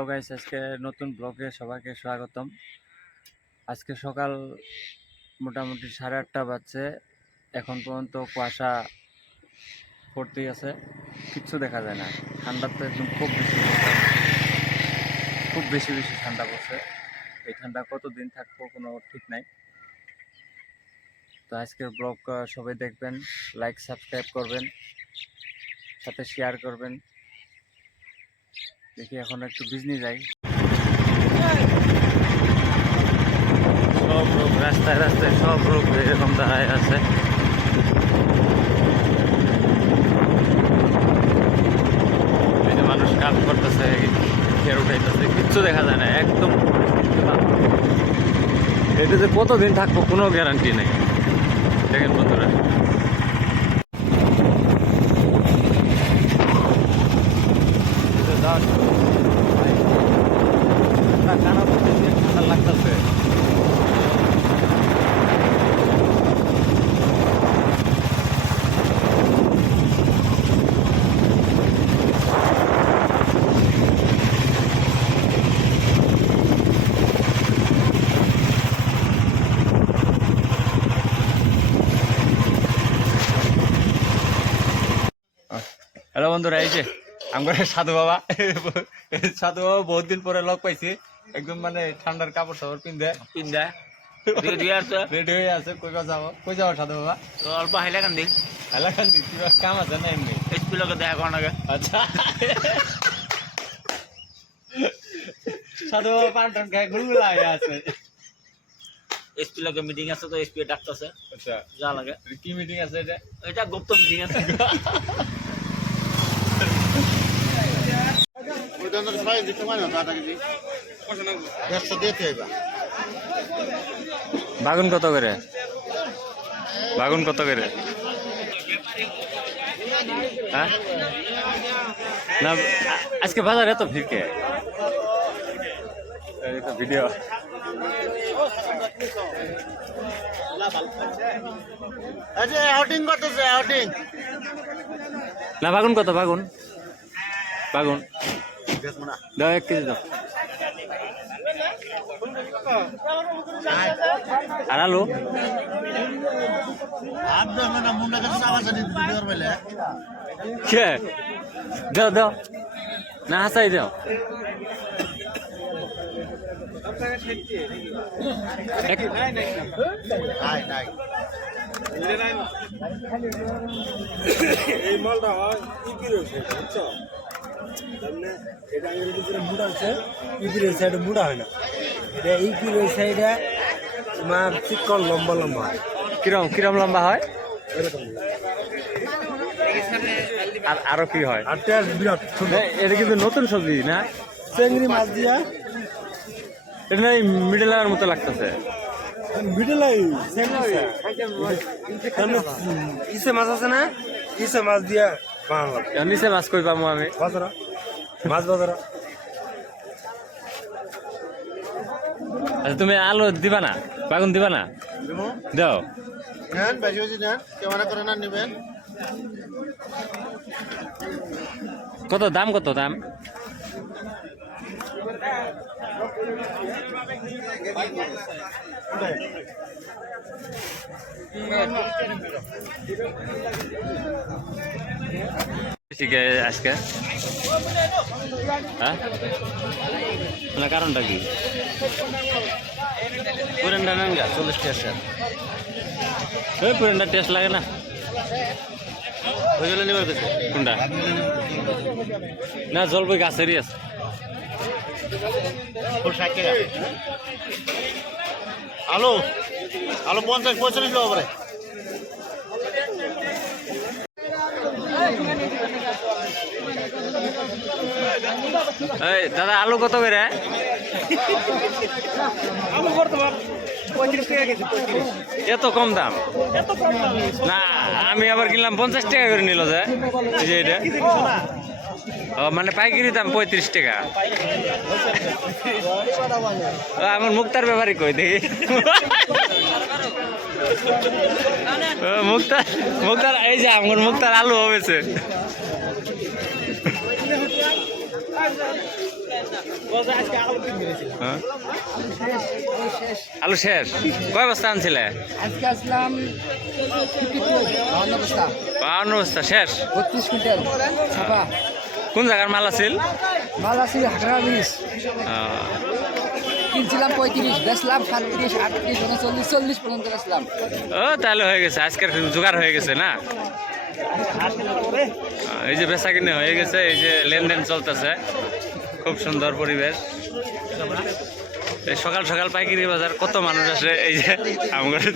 Hello guys, আজকে নতুন ব্লগে সবাইকে স্বাগতম। আজকে সকাল মোটামুটি 8:30 বাজছে। এখন পর্যন্ত কুয়াশা পড়তেই আছে, কিচ্ছু দেখা যায় না। ঠান্ডা তো একদম খুব বেশি ঠান্ডা পড়ছে। এই ঠান্ডা কতদিন থাকবো কোনো ঠিক নাই। তো আজকের ব্লগ সবাই দেখবেন, লাইক সাবস্ক্রাইব করবেন, সাথে শেয়ার করবেন। দেখি এখন একটু বিজনি যাই। সব লোক রাস্তায় সব লোক এরকম দাঁড়ায় আছে। এই যে মানুষ কাজ করতেছে, খের উঠাইতেছে, কিচ্ছু দেখা যায় না একদম। এটা যে কতদিন থাকবো কোনো গ্যারান্টি নেই। দেখেন বন্ধুরা, ঠান্ডা লাগতেছে। হ্যালো বন্ধুরা, এই যে আমার সাধু বাবা বহুত দিন পরে লগ পাইছি। একদম মানে ঠান্ডার কাপড় সাপড় পিন্ধে রেডি হয়ে আছে। কই যাবো সাধু বাবা? অল্প হাইলাকান্দি কিবা কাম আছে না এমনি? এসপি লোকে দেখা করার আগে। আচ্ছা, সাধু বাবা পান টান খায় গুলগুলা হয়ে আছে। এসপি লোকে মিটিং আছে, তো এসপি ডাকতেছে। আচ্ছা, যা লাগে। কি মিটিং আছে এটা? এটা গুপ্ত মিটিং আছে। বাগুন কত করে? বাগুন কত করে? হ্যাঁ না, আজকে বাজারে এত ভিড় কে? ভিডিও আউটিং করতেছে, আউটিং। না, বাগুন কত? বাগুন দাও, 1 কেজি দাও। আর আলু কে? দাও না, হাসাই দাও। এই মালটা হয় ইপিরের সাইডে, বুঝছো? এটা মুড়া আছে, ইপিরের সাইডে মুড়া হয় না। এটা ইপিরের সাইডে তোমার চিকন লম্বা লম্বা হয়। কিরম লম্বা হয়? এরকম। আর আরো কি হয়? আর টেস্ট বিরাট ছোট। এটা কিন্তু নতুন সবজি না? চেংড়ি মাছ দিয়া এটা না মিডল এর মতো লাগতেছে। মিডল ইসে মাছ আছে না, ইসে মাছ দিয়া বানানো। নিচে মাছ কই পাবো আমি? বাজারা মাছ বাজারা। আচ্ছা, তুমি আলু দিবা না, বাগুন দিবা না? দাও। নেন বেশি বেশি নেন, ক্যামেরা করে না নেবেন। কত দাম? কত দাম? আজকে হ্যাঁ, না কারণটা কি? পুরানটা নাঙ্গা 40 টাকা। ওই পুরানটা টেস্ট লাগে না। ওই জন্য নিবার কাছে কোনটা? না, জলপাই গাছেরই আছে। আলু 50-45 টাকা করে। এই দাদা, আলু কত করে? আলু বর্তমান 35 টাকা কেজি। এত কম দাম? না, আমি আবার কিনলাম 50 টাকা করে নিল যে। এই যে এটা মানে পাইকারি দাম 35 টাকা। আমার মুক্তার ব্যাপারই কই দেখি। মুক্তার এই যে আমার মুক্তার আলু হয়েছে। হ্যাঁ? আলু শেষ কয় বস্তা আনছিলে? আজকে আসলাম 52 বস্তা 52 বস্তা শেষ। 32 কুইন্টাল ছাপা কোন জায়গার মাল আছিল? মাল আছে হাটরা 20 কিনছিলাম 35 বেচলাম 37 38 39 40 পর্যন্ত বেচলাম। ও তাহলে হয়ে গেছে, আজকের জোগাড় হয়ে গেছে না? এই যে বেচা কিনে হয়ে গেছে, এই যে লেনদেন চলতেছে, খুব সুন্দর পরিবেশ। এই সকাল সকাল পাইকারি বাজার, কত মানুষ আসে, এই যে আমাদের